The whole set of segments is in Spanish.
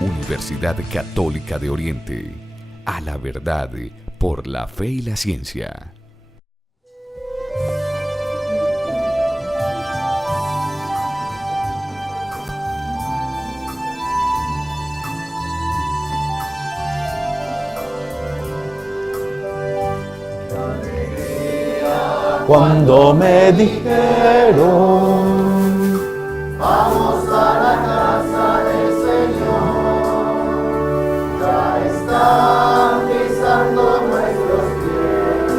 Universidad Católica de Oriente. A la verdad, por la fe y la ciencia. Cuando me dijeron, vamos a la casa del Señor, ya están pisando nuestros pies,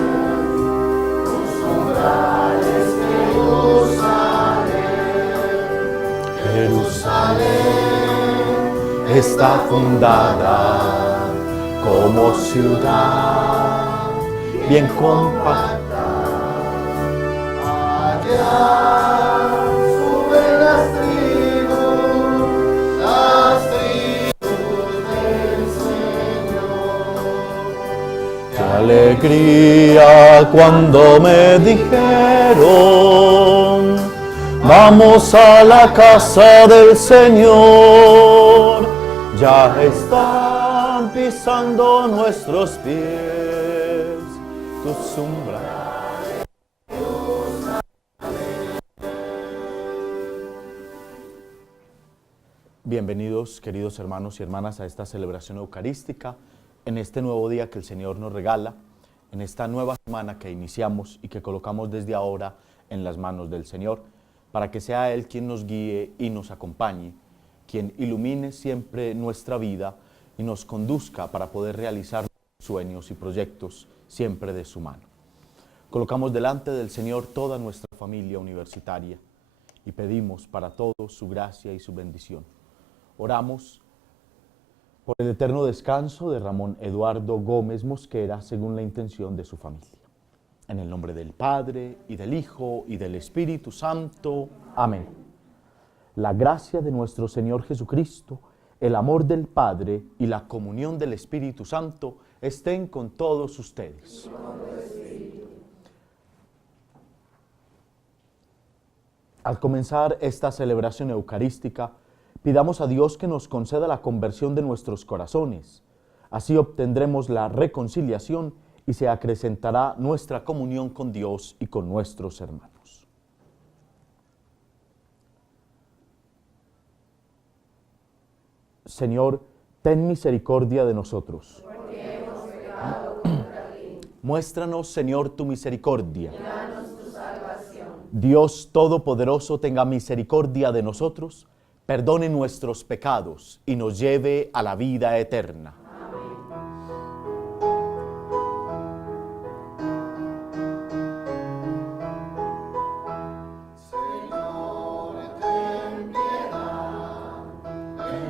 tus umbrales, Jerusalén. Jerusalén está fundada como ciudad bien compacta. Suben las tribus del Señor. Qué alegría cuando me dijeron, vamos a la casa del Señor. Ya están pisando nuestros pies tus umbrales. Bienvenidos, queridos hermanos y hermanas, a esta celebración eucarística, en este nuevo día que el Señor nos regala, en esta nueva semana que iniciamos y que colocamos desde ahora en las manos del Señor, para que sea Él quien nos guíe y nos acompañe, quien ilumine siempre nuestra vida y nos conduzca para poder realizar sueños y proyectos siempre de su mano. Colocamos delante del Señor toda nuestra familia universitaria y pedimos para todos su gracia y su bendición. Oramos por el eterno descanso de Ramón Eduardo Gómez Mosquera según la intención de su familia. En el nombre del Padre, y del Hijo, y del Espíritu Santo. Amén. La gracia de nuestro Señor Jesucristo, el amor del Padre y la comunión del Espíritu Santo estén con todos ustedes. Al comenzar esta celebración eucarística, pidamos a Dios que nos conceda la conversión de nuestros corazones. Así obtendremos la reconciliación y se acrecentará nuestra comunión con Dios y con nuestros hermanos. Señor, ten misericordia de nosotros. Porque hemos pecado contra ti. Muéstranos, Señor, tu misericordia. Y danos tu salvación. Dios Todopoderoso tenga misericordia de nosotros, perdone nuestros pecados y nos lleve a la vida eterna.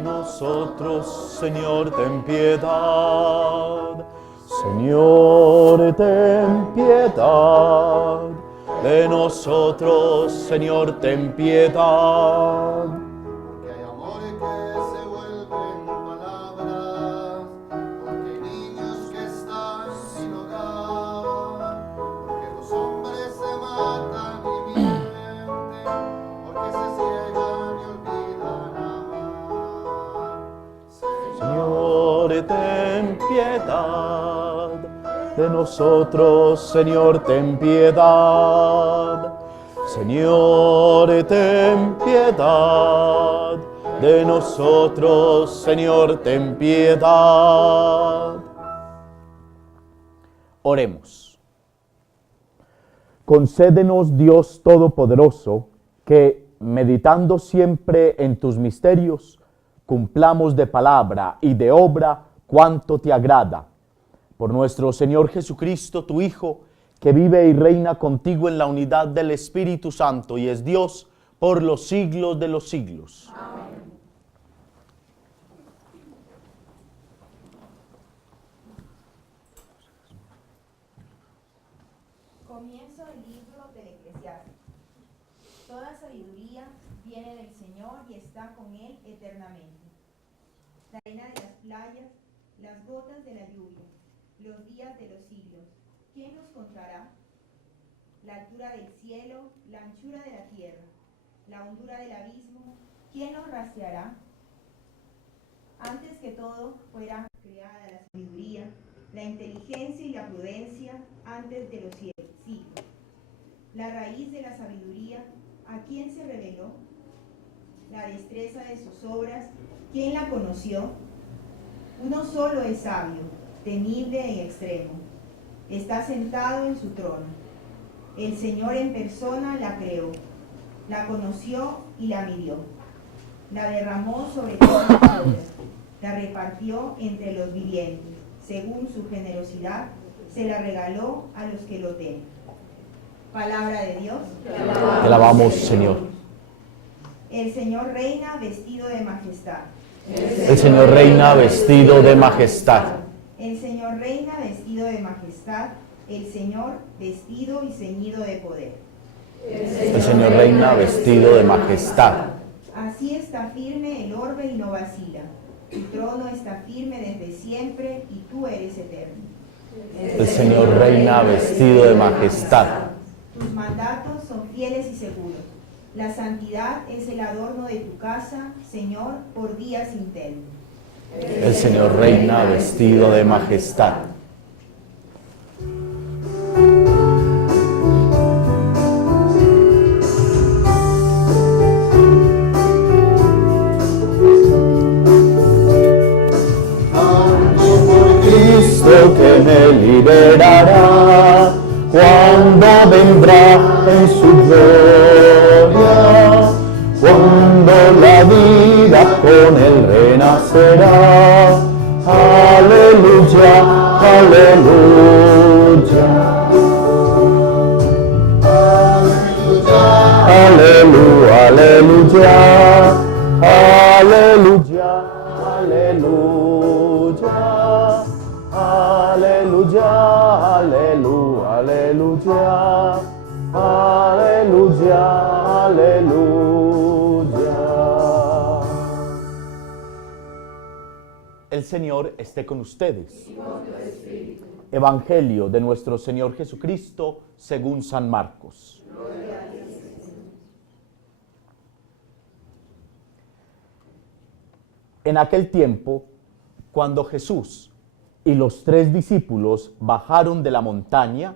Nosotros, Señor, ten piedad. Señor, ten piedad. De nosotros, Señor, ten piedad. Porque hay amores que se vuelven palabras, porque hay niños que están sin hogar, porque los hombres se matan y mienten, porque se ciegan y olvidan amar. Señor, ten piedad. De nosotros, Señor, ten piedad. Señor, ten piedad. De nosotros, Señor, ten piedad. Oremos. Concédenos, Dios Todopoderoso, que, meditando siempre en tus misterios, cumplamos de palabra y de obra cuanto te agrada. Por nuestro Señor Jesucristo, tu Hijo, que vive y reina contigo en la unidad del Espíritu Santo y es Dios por los siglos de los siglos. Amén. Comienzo el libro del Eclesiástico. Toda sabiduría viene del Señor y está con Él eternamente. La arena de las playas, las gotas de la lluvia, los días de los siglos, ¿quién nos contará? La altura del cielo, la anchura de la tierra, la hondura del abismo, ¿quién nos rastreará? Antes antes que todo fuera creada la sabiduría, la inteligencia y la prudencia antes de los siglos. La raíz de la sabiduría, ¿a quién se reveló? La destreza de sus obras, ¿quién la conoció? Uno solo es sabio, temible en extremo. Está sentado en su trono. El Señor en persona la creó, la conoció y la midió. La derramó sobre todas las obras, la repartió entre los vivientes. Según su generosidad, se la regaló a los que lo temen. Palabra de Dios. Te alabamos, Señor. El Señor reina vestido de majestad. El Señor reina vestido de majestad. El Señor reina vestido de majestad. El Señor vestido y ceñido de poder. El Señor reina vestido de majestad. Así está firme el orbe y no vacila. Tu trono está firme desde siempre y tú eres eterno. El Señor reina vestido de majestad. Tus mandatos son fieles y seguros. La santidad es el adorno de tu casa, Señor, por días sin término. El Señor reina vestido de majestad. Que me liberará cuando vendrá en su gloria, cuando la vida con él renacerá. Aleluya, aleluya, aleluya, aleluya, aleluya, aleluya, aleluya, aleluya, aleluya. El Señor esté con ustedes. Evangelio de nuestro Señor Jesucristo según San Marcos. En aquel tiempo, cuando Jesús y los 3 discípulos bajaron de la montaña,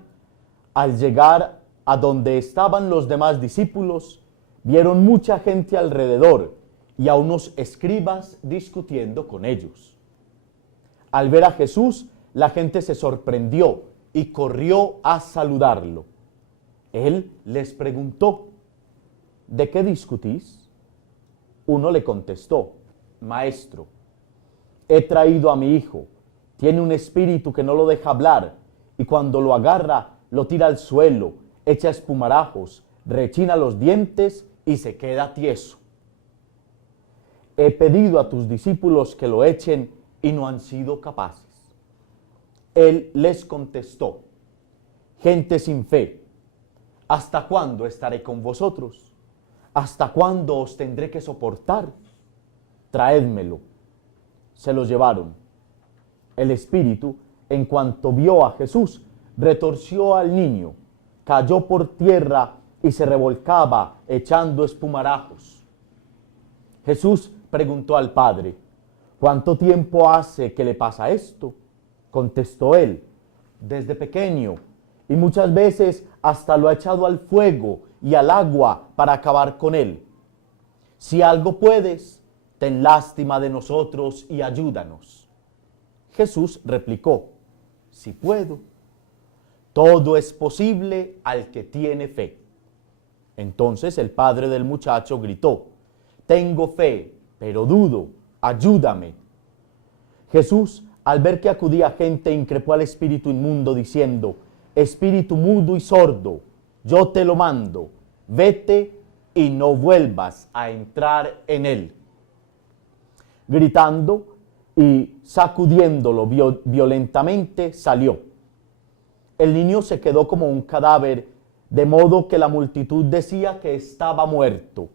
al llegar a donde estaban los demás discípulos, vieron mucha gente alrededor y a unos escribas discutiendo con ellos. Al ver a Jesús, la gente se sorprendió y corrió a saludarlo. Él les preguntó: ¿de qué discutís? Uno le contestó: Maestro, he traído a mi hijo. Tiene un espíritu que no lo deja hablar, y cuando lo agarra, lo tira al suelo, echa espumarajos, rechina los dientes y se queda tieso. He pedido a tus discípulos que lo echen y no han sido capaces. Él les contestó: gente sin fe, ¿hasta cuándo estaré con vosotros? ¿Hasta cuándo os tendré que soportar? Traédmelo. Se lo llevaron. El espíritu, en cuanto vio a Jesús, retorció al niño, cayó por tierra y se revolcaba echando espumarajos. Jesús preguntó al padre: ¿cuánto tiempo hace que le pasa esto? Contestó él: desde pequeño, y muchas veces hasta lo ha echado al fuego y al agua para acabar con él. Si algo puedes, ten lástima de nosotros y ayúdanos. Jesús replicó: si puedo. Todo es posible al que tiene fe. Entonces el padre del muchacho gritó: tengo fe, pero dudo, ayúdame. Jesús, al ver que acudía gente, increpó al espíritu inmundo diciendo: espíritu mudo y sordo, yo te lo mando, vete y no vuelvas a entrar en él. Gritando y sacudiéndolo violentamente, salió. El niño se quedó como un cadáver, de modo que la multitud decía que estaba muerto.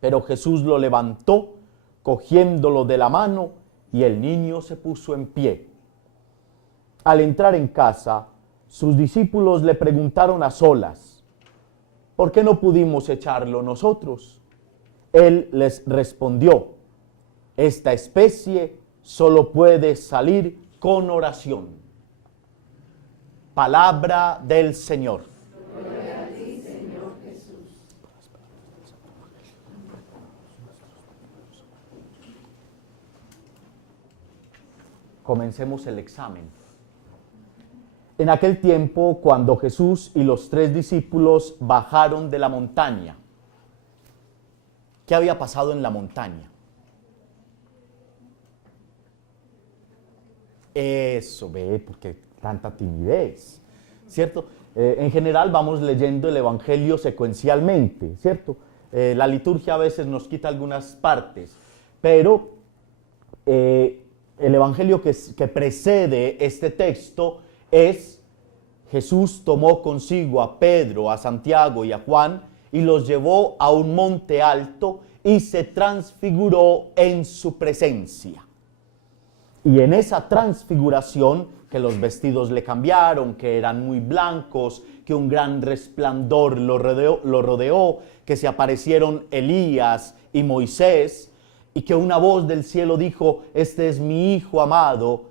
Pero Jesús lo levantó, cogiéndolo de la mano, y el niño se puso en pie. Al entrar en casa, sus discípulos le preguntaron a solas: ¿por qué no pudimos echarlo nosotros? Él les respondió: Esta especie solo puede salir con oración. Palabra del Señor. Gloria a ti, Señor Jesús. Comencemos el examen. En aquel tiempo, cuando Jesús y los 3 discípulos bajaron de la montaña, ¿qué había pasado en la montaña? Eso, ve, porque tanta timidez, ¿cierto? En general vamos leyendo el Evangelio secuencialmente, ¿cierto? La liturgia a veces nos quita algunas partes, pero el Evangelio que precede este texto es: Jesús tomó consigo a Pedro, a Santiago y a Juan y los llevó a un monte alto y se transfiguró en su presencia. Y en esa transfiguración, que los vestidos le cambiaron, que eran muy blancos, que un gran resplandor lo rodeó, que se aparecieron Elías y Moisés, y que una voz del cielo dijo: este es mi Hijo amado,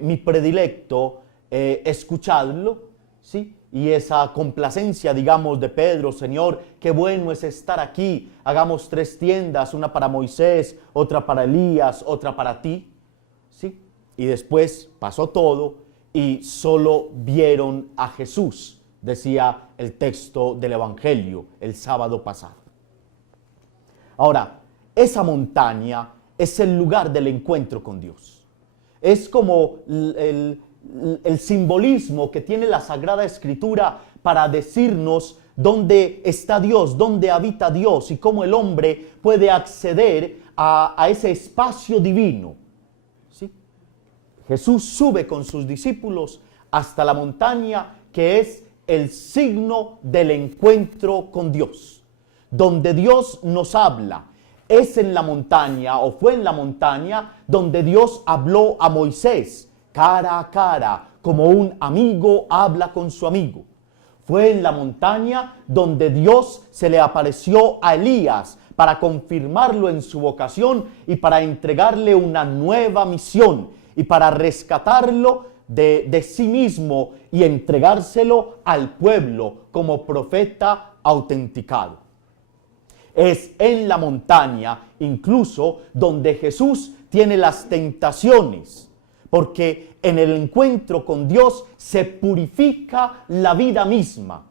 mi predilecto, escuchadlo, ¿sí? Y esa complacencia, digamos, de Pedro: Señor, qué bueno es estar aquí, hagamos 3 tiendas, una para Moisés, otra para Elías, otra para ti, ¿sí? Y después pasó todo y solo vieron a Jesús, decía el texto del Evangelio el sábado pasado. Ahora, esa montaña es el lugar del encuentro con Dios. Es como el simbolismo que tiene la Sagrada Escritura para decirnos dónde está Dios, dónde habita Dios y cómo el hombre puede acceder a ese espacio divino. ¿Sí? Jesús sube con sus discípulos hasta la montaña, que es el signo del encuentro con Dios, donde Dios nos habla. Es en la montaña, o fue en la montaña, donde Dios habló a Moisés cara a cara, como un amigo habla con su amigo. Fue en la montaña donde Dios se le apareció a Elías para confirmarlo en su vocación y para entregarle una nueva misión y para rescatarlo de sí mismo y entregárselo al pueblo como profeta autenticado. Es en la montaña incluso donde Jesús tiene las tentaciones, porque en el encuentro con Dios se purifica la vida misma.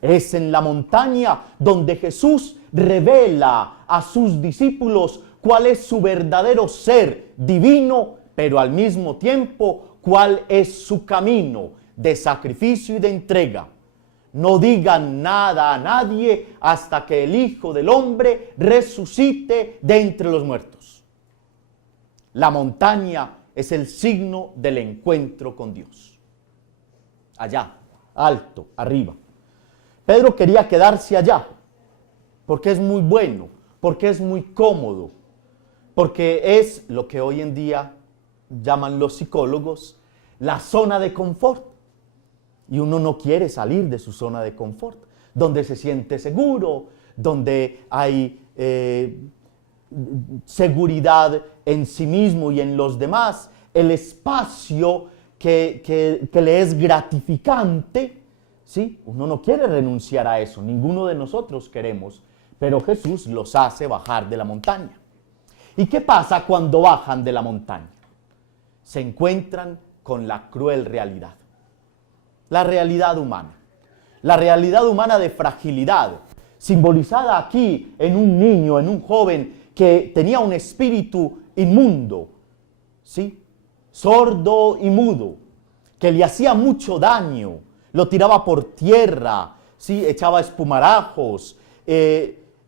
Es en la montaña donde Jesús revela a sus discípulos cuál es su verdadero ser divino, pero al mismo tiempo cuál es su camino de sacrificio y de entrega. No digan nada a nadie hasta que el Hijo del Hombre resucite de entre los muertos. La montaña es el signo del encuentro con Dios. Allá, alto, arriba. Pedro quería quedarse allá, porque es muy bueno, porque es muy cómodo, porque es lo que hoy en día llaman los psicólogos la zona de confort. Y uno no quiere salir de su zona de confort, donde se siente seguro, donde hay seguridad en sí mismo y en los demás, el espacio que le es gratificante, ¿sí? Uno no quiere renunciar a eso, ninguno de nosotros queremos, pero Jesús los hace bajar de la montaña. ¿Y qué pasa cuando bajan de la montaña? Se encuentran con la cruel realidad. La realidad humana de fragilidad, simbolizada aquí en un niño, en un joven que tenía un espíritu inmundo, ¿sí? Sordo y mudo, que le hacía mucho daño, lo tiraba por tierra, ¿sí? Echaba espumarajos,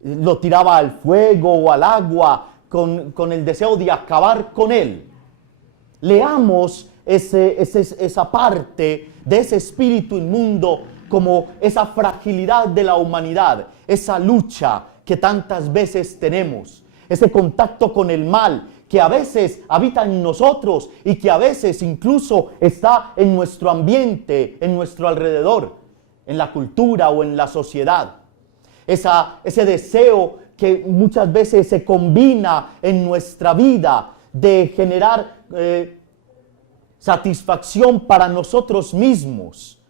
lo tiraba al fuego o al agua con el deseo de acabar con él. Leamos esa parte de ese espíritu inmundo como esa fragilidad de la humanidad, esa lucha que tantas veces tenemos, ese contacto con el mal que a veces habita en nosotros y que a veces incluso está en nuestro ambiente, en nuestro alrededor, en la cultura o en la sociedad. Ese deseo que muchas veces se combina en nuestra vida de generar satisfacción para nosotros mismos,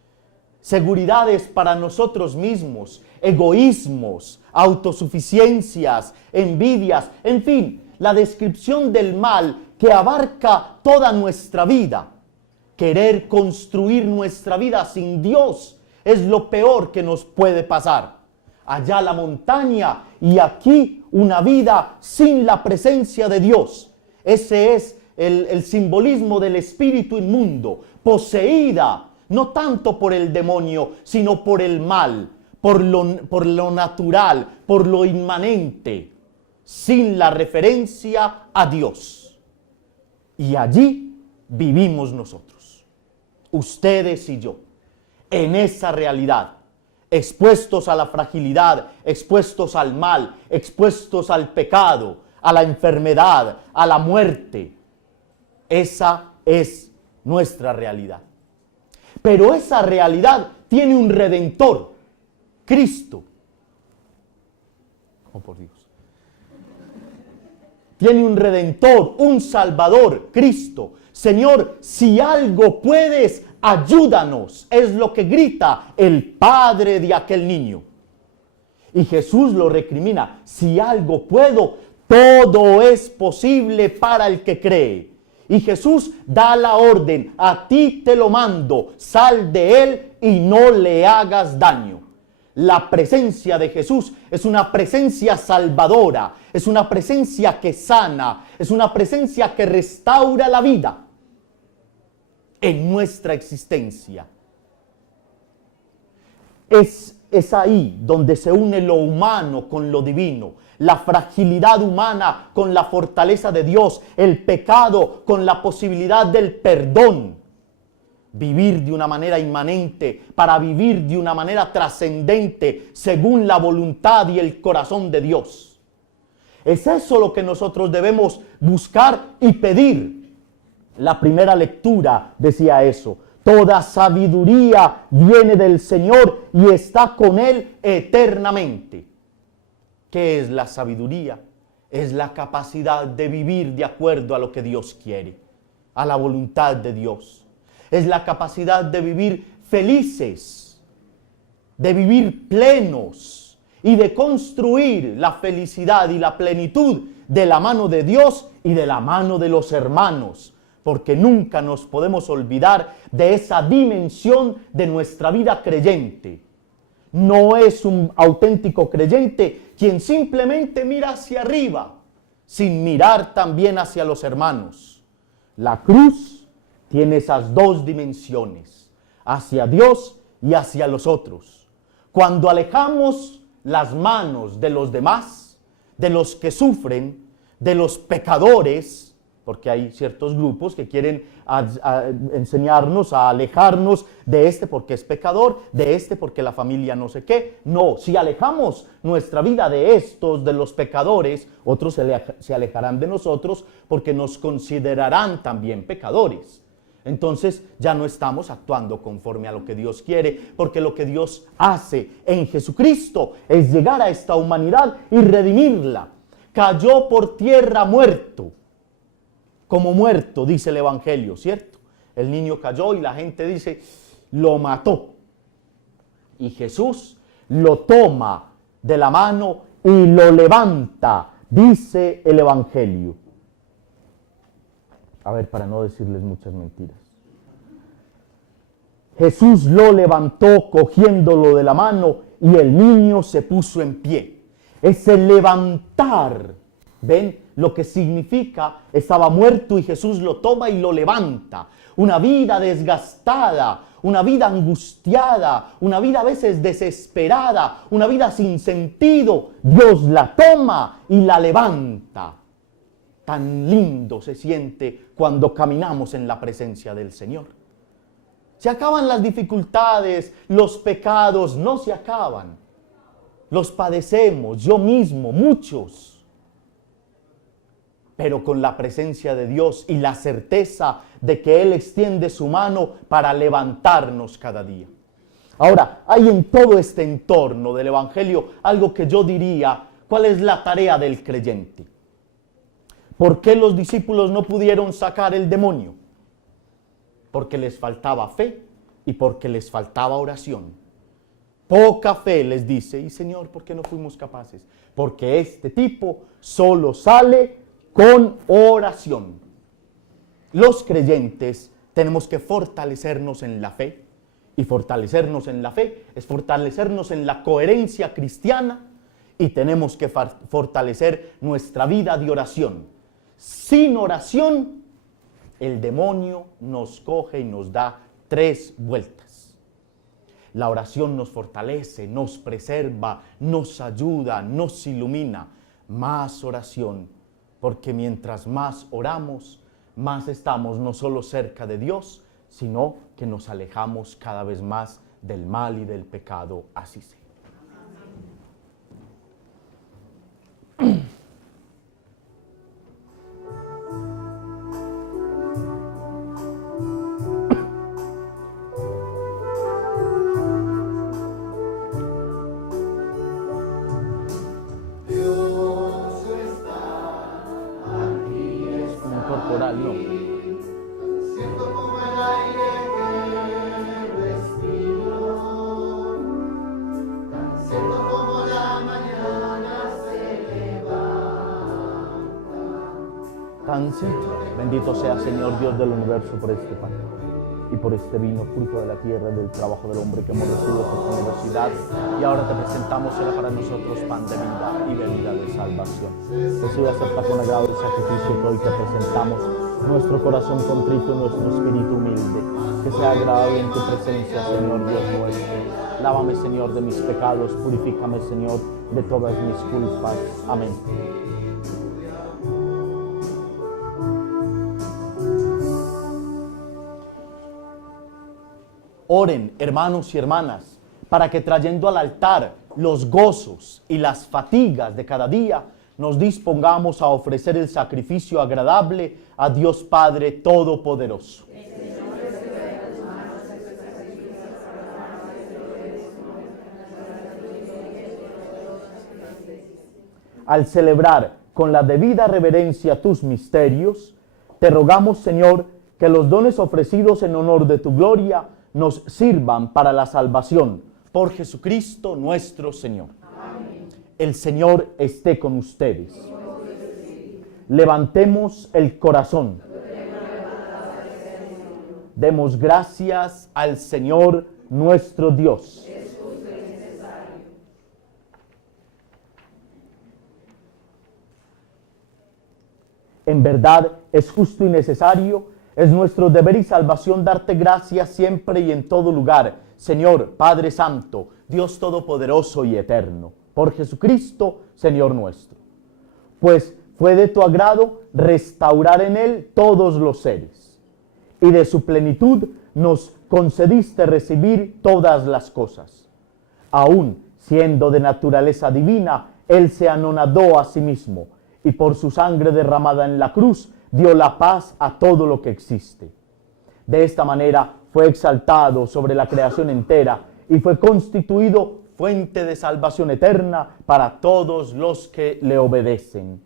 seguridades para nosotros mismos, egoísmos, autosuficiencias, envidias, en fin, la descripción del mal que abarca toda nuestra vida. Querer construir nuestra vida sin Dios es lo peor que nos puede pasar. Allá la montaña y aquí una vida sin la presencia de Dios. Ese es el simbolismo del espíritu inmundo, poseída no tanto por el demonio, sino por el mal, por lo natural, por lo inmanente, sin la referencia a Dios. Y allí vivimos nosotros, ustedes y yo, en esa realidad, expuestos a la fragilidad, expuestos al mal, expuestos al pecado, a la enfermedad, a la muerte. Esa es nuestra realidad. Pero esa realidad tiene un redentor, Cristo. Oh, por Dios. Tiene un redentor, un salvador, Cristo. Señor, si algo puedes, ayúdanos. Es lo que grita el padre de aquel niño. Y Jesús lo recrimina. Si algo puedo, todo es posible para el que cree. Y Jesús da la orden, a ti te lo mando, sal de él y no le hagas daño. La presencia de Jesús es una presencia salvadora, es una presencia que sana, es una presencia que restaura la vida en nuestra existencia. Es ahí donde se une lo humano con lo divino, la fragilidad humana con la fortaleza de Dios, el pecado con la posibilidad del perdón. Vivir de una manera inmanente para vivir de una manera trascendente según la voluntad y el corazón de Dios. Es eso lo que nosotros debemos buscar y pedir. La primera lectura decía eso. Toda sabiduría viene del Señor y está con Él eternamente. ¿Qué es la sabiduría? Es la capacidad de vivir de acuerdo a lo que Dios quiere, a la voluntad de Dios. Es la capacidad de vivir felices, de vivir plenos y de construir la felicidad y la plenitud de la mano de Dios y de la mano de los hermanos. Porque nunca nos podemos olvidar de esa dimensión de nuestra vida creyente. No es un auténtico creyente quien simplemente mira hacia arriba, sin mirar también hacia los hermanos. La cruz tiene esas dos dimensiones, hacia Dios y hacia los otros. Cuando alejamos las manos de los demás, de los que sufren, de los pecadores, porque hay ciertos grupos que quieren enseñarnos a alejarnos de este porque es pecador, de este porque la familia no sé qué. No, si alejamos nuestra vida de estos, de los pecadores, otros se alejarán de nosotros porque nos considerarán también pecadores. Entonces ya no estamos actuando conforme a lo que Dios quiere, porque lo que Dios hace en Jesucristo es llegar a esta humanidad y redimirla. Cayó por tierra muerto. Como muerto, dice el Evangelio, ¿cierto? El niño cayó y la gente dice, lo mató. Y Jesús lo toma de la mano y lo levanta, dice el Evangelio. A ver, para no decirles muchas mentiras. Jesús lo levantó cogiéndolo de la mano y el niño se puso en pie. Ese levantar, ¿ven? Lo que significa, estaba muerto y Jesús lo toma y lo levanta. Una vida desgastada, una vida angustiada, una vida a veces desesperada, una vida sin sentido. Dios la toma y la levanta. Tan lindo se siente cuando caminamos en la presencia del Señor. Se acaban las dificultades, los pecados no se acaban. Los padecemos, yo mismo, muchos. Pero con la presencia de Dios y la certeza de que Él extiende su mano para levantarnos cada día. Ahora, hay en todo este entorno del Evangelio algo que yo diría ¿Cuál es la tarea del creyente? ¿Por qué los discípulos no pudieron sacar el demonio? Porque les faltaba fe y porque les faltaba oración. Poca fe, les dice, y Señor, ¿por qué no fuimos capaces? Porque este tipo solo sale con oración. Los creyentes tenemos que fortalecernos en la fe, y fortalecernos en la fe es fortalecernos en la coherencia cristiana, y tenemos que fortalecer nuestra vida de oración. Sin oración, el demonio nos coge y nos da 3 vueltas. La oración nos fortalece, nos preserva, nos ayuda, nos ilumina. Más oración, porque mientras más oramos, más estamos no solo cerca de Dios, sino que nos alejamos cada vez más del mal y del pecado. Así sea. Corporal, no. Siento como el aire que respiro, siento como la mañana se levanta. Bendito sea, Señor Dios del universo, por este pan y por este vino, fruto de la tierra, del trabajo del hombre que hemos recibido por generosidad. Y ahora te presentamos, será para nosotros pan de vida y bebida de salvación. Jesús, acepta con agrado el sacrificio que hoy te presentamos, nuestro corazón contrito y nuestro espíritu humilde, que sea agradable en tu presencia, Señor Dios nuestro. Lávame, Señor, de mis pecados, purifícame, Señor, de todas mis culpas. Amén. Oren, hermanos y hermanas, para que trayendo al altar los gozos y las fatigas de cada día, nos dispongamos a ofrecer el sacrificio agradable a Dios Padre Todopoderoso. Al celebrar con la debida reverencia tus misterios, te rogamos, Señor, que los dones ofrecidos en honor de tu gloria nos sirvan para la salvación. Por Jesucristo nuestro Señor. Amén. El Señor esté con ustedes. Levantemos el corazón. Demos gracias al Señor nuestro Dios. En verdad es justo y necesario, es nuestro deber y salvación darte gracias siempre y en todo lugar, Señor, Padre Santo, Dios Todopoderoso y Eterno, por Jesucristo, Señor nuestro. Pues fue de tu agrado restaurar en Él todos los seres, y de su plenitud nos concediste recibir todas las cosas. Aún siendo de naturaleza divina, Él se anonadó a sí mismo, y por su sangre derramada en la cruz, dio la paz a todo lo que existe. De esta manera fue exaltado sobre la creación entera y fue constituido fuente de salvación eterna para todos los que le obedecen.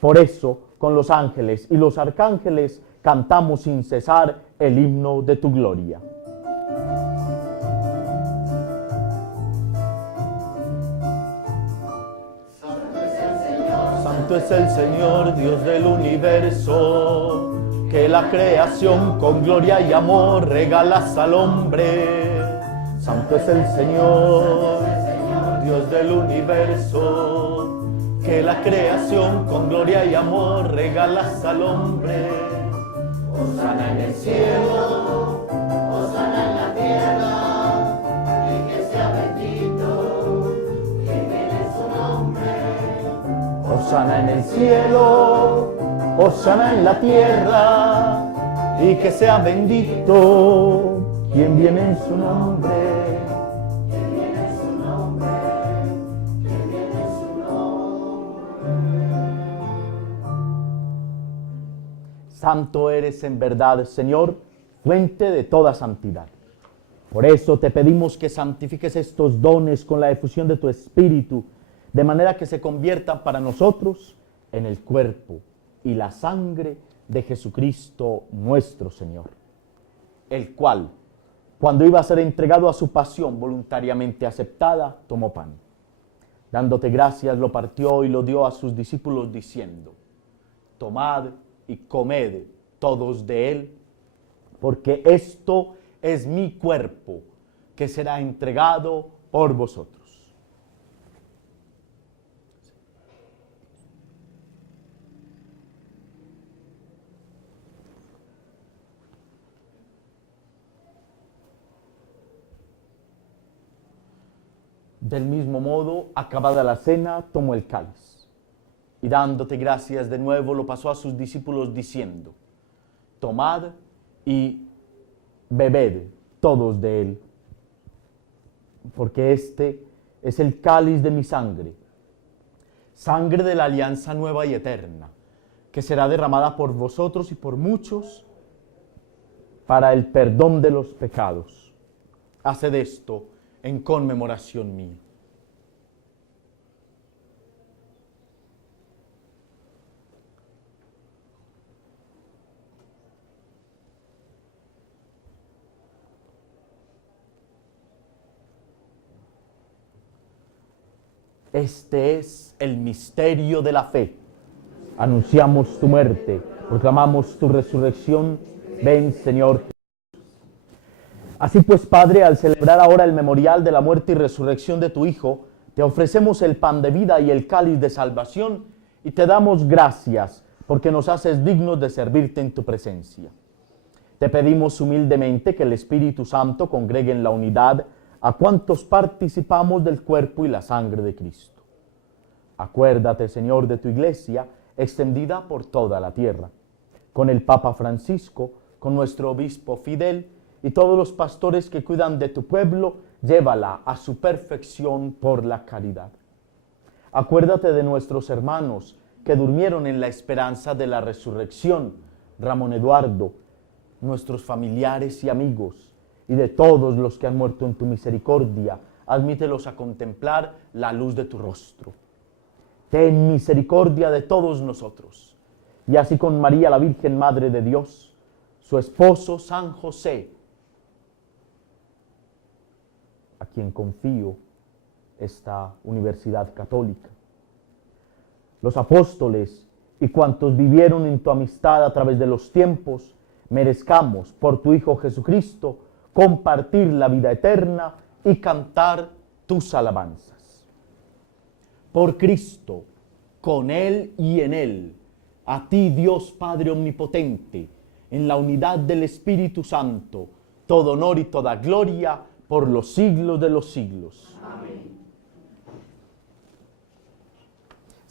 Por eso, con los ángeles y los arcángeles, cantamos sin cesar el himno de tu gloria. Santo es el Señor, Dios del universo, que la creación con gloria y amor regalas al hombre. Santo es el Señor, Dios del universo, que la creación con gloria y amor regalas al hombre. Hosana en el cielo, hosana en la tierra, y que sea bendito quien viene en su nombre. Hosana en el cielo, hosana en la tierra, y que sea bendito quien viene en su nombre. Quien viene en su nombre, quien viene en su nombre. Santo eres en verdad, Señor, fuente de toda santidad. Por eso te pedimos que santifiques estos dones con la efusión de tu Espíritu, de manera que se conviertan para nosotros en el cuerpo y la sangre de Jesucristo nuestro Señor, el cual, cuando iba a ser entregado a su pasión voluntariamente aceptada, tomó pan. Dándote gracias, lo partió y lo dio a sus discípulos diciendo: tomad y comed todos de él, porque esto es mi cuerpo, que será entregado por vosotros. Del mismo modo, acabada la cena, tomó el cáliz y dándote gracias de nuevo, lo pasó a sus discípulos diciendo: tomad y bebed todos de él, porque este es el cáliz de mi sangre, sangre de la alianza nueva y eterna, que será derramada por vosotros y por muchos para el perdón de los pecados. Haced esto en conmemoración mía. Este es el misterio de la fe. Anunciamos tu muerte, proclamamos tu resurrección. Ven, Señor. Así pues, Padre, al celebrar ahora el memorial de la muerte y resurrección de tu Hijo, te ofrecemos el pan de vida y el cáliz de salvación y te damos gracias porque nos haces dignos de servirte en tu presencia. Te pedimos humildemente que el Espíritu Santo congregue en la unidad a cuantos participamos del cuerpo y la sangre de Cristo. Acuérdate, Señor, de tu iglesia extendida por toda la tierra, con el Papa Francisco, con nuestro obispo Fidel y todos los pastores que cuidan de tu pueblo, llévala a su perfección por la caridad. Acuérdate de nuestros hermanos que durmieron en la esperanza de la resurrección, Ramón Eduardo, nuestros familiares y amigos, y de todos los que han muerto en tu misericordia, admítelos a contemplar la luz de tu rostro. Ten misericordia de todos nosotros, y así con María, la Virgen Madre de Dios, su esposo San José, a quien confío esta universidad católica, los apóstoles y cuantos vivieron en tu amistad a través de los tiempos, merezcamos por tu Hijo Jesucristo compartir la vida eterna y cantar tus alabanzas. Por Cristo, con Él y en Él, a ti Dios Padre Omnipotente, en la unidad del Espíritu Santo, todo honor y toda gloria por los siglos de los siglos. Amén.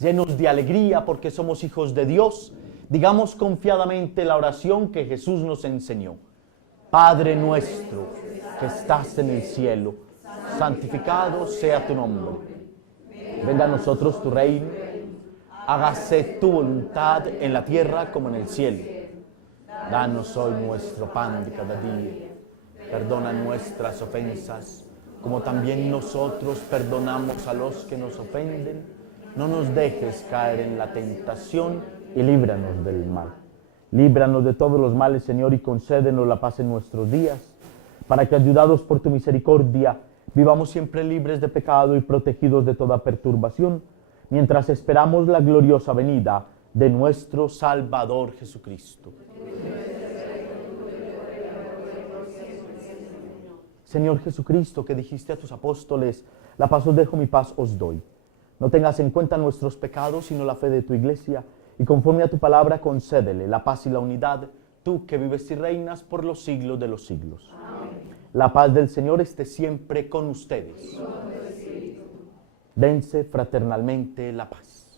Llenos de alegría porque somos hijos de Dios, digamos confiadamente la oración que Jesús nos enseñó. Padre nuestro que estás en el cielo, santificado sea tu nombre. Venga a nosotros tu reino, hágase tu voluntad en la tierra como en el cielo. Danos hoy nuestro pan de cada día. Perdona nuestras ofensas, como también nosotros perdonamos a los que nos ofenden. No nos dejes caer en la tentación y líbranos del mal. Líbranos de todos los males, Señor, y concédenos la paz en nuestros días, para que, ayudados por tu misericordia, vivamos siempre libres de pecado y protegidos de toda perturbación, mientras esperamos la gloriosa venida de nuestro Salvador Jesucristo. Señor Jesucristo, que dijiste a tus apóstoles: la paz os dejo, mi paz os doy. No tengas en cuenta nuestros pecados, sino la fe de tu iglesia, y conforme a tu palabra concédele la paz y la unidad, tú que vives y reinas por los siglos de los siglos. Amén. La paz del Señor esté siempre con ustedes. Dense fraternalmente la paz.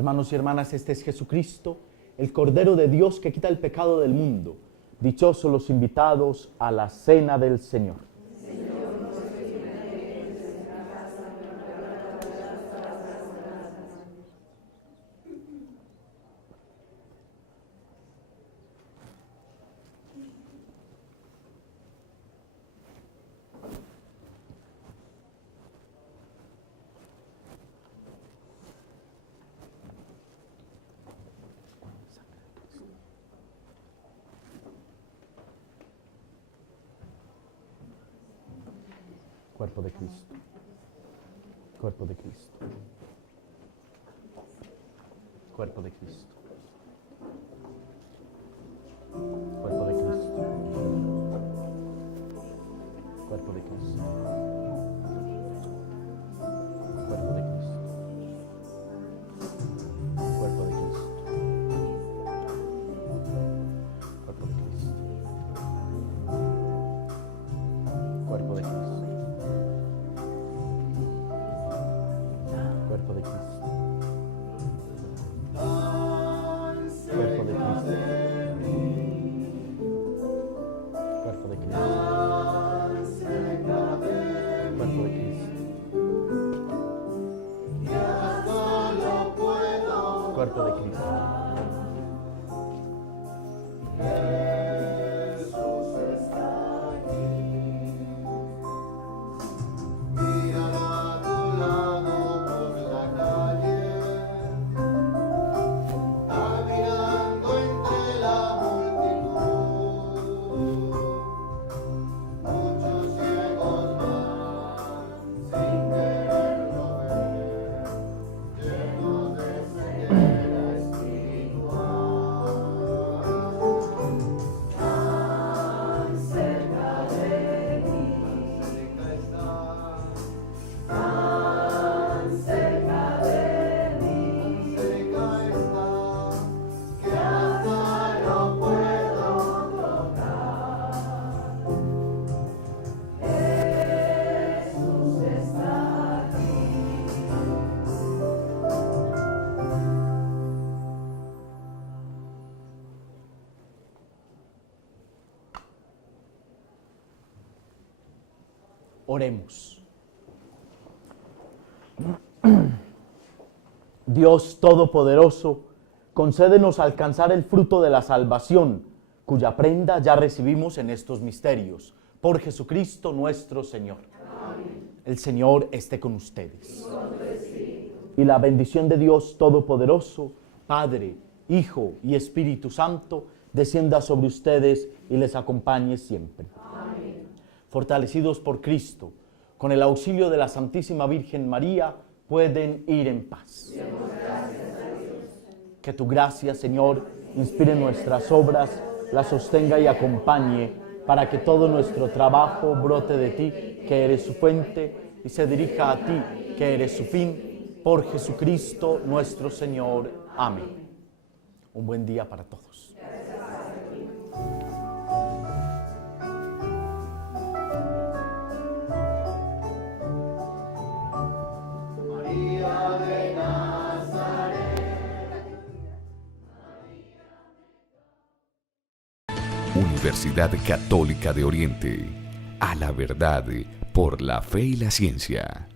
Hermanos y hermanas, este es Jesucristo, el Cordero de Dios que quita el pecado del mundo. Dichosos los invitados a la cena del Señor. Cuerpo de Cristo. Cuerpo de Cristo. Cuerpo de Cristo. Cuerpo de Cristo. Cuerpo de Cristo. Cuerpo de Cristo. Cuerpo de Cristo. Cuerpo de Cristo. Cuerpo de Cristo. Cuerpo de Cristo. Cuerpo de Cristo. Cuerpo de Cristo. Cuerpo de Cristo. Cuerpo de Cristo. Oremos. Dios Todopoderoso, concédenos alcanzar el fruto de la salvación, cuya prenda ya recibimos en estos misterios. Por Jesucristo nuestro Señor. Amén. El Señor esté con ustedes. Y la bendición de Dios Todopoderoso, Padre, Hijo y Espíritu Santo, descienda sobre ustedes y les acompañe siempre. Amén. Fortalecidos por Cristo, con el auxilio de la Santísima Virgen María, pueden ir en paz. Que tu gracia, Señor, inspire nuestras obras, las sostenga y acompañe, para que todo nuestro trabajo brote de ti, que eres su fuente, y se dirija a ti, que eres su fin, por Jesucristo nuestro Señor. Amén. Un buen día para todos. Universidad Católica de Oriente. A la verdad, por la fe y la ciencia.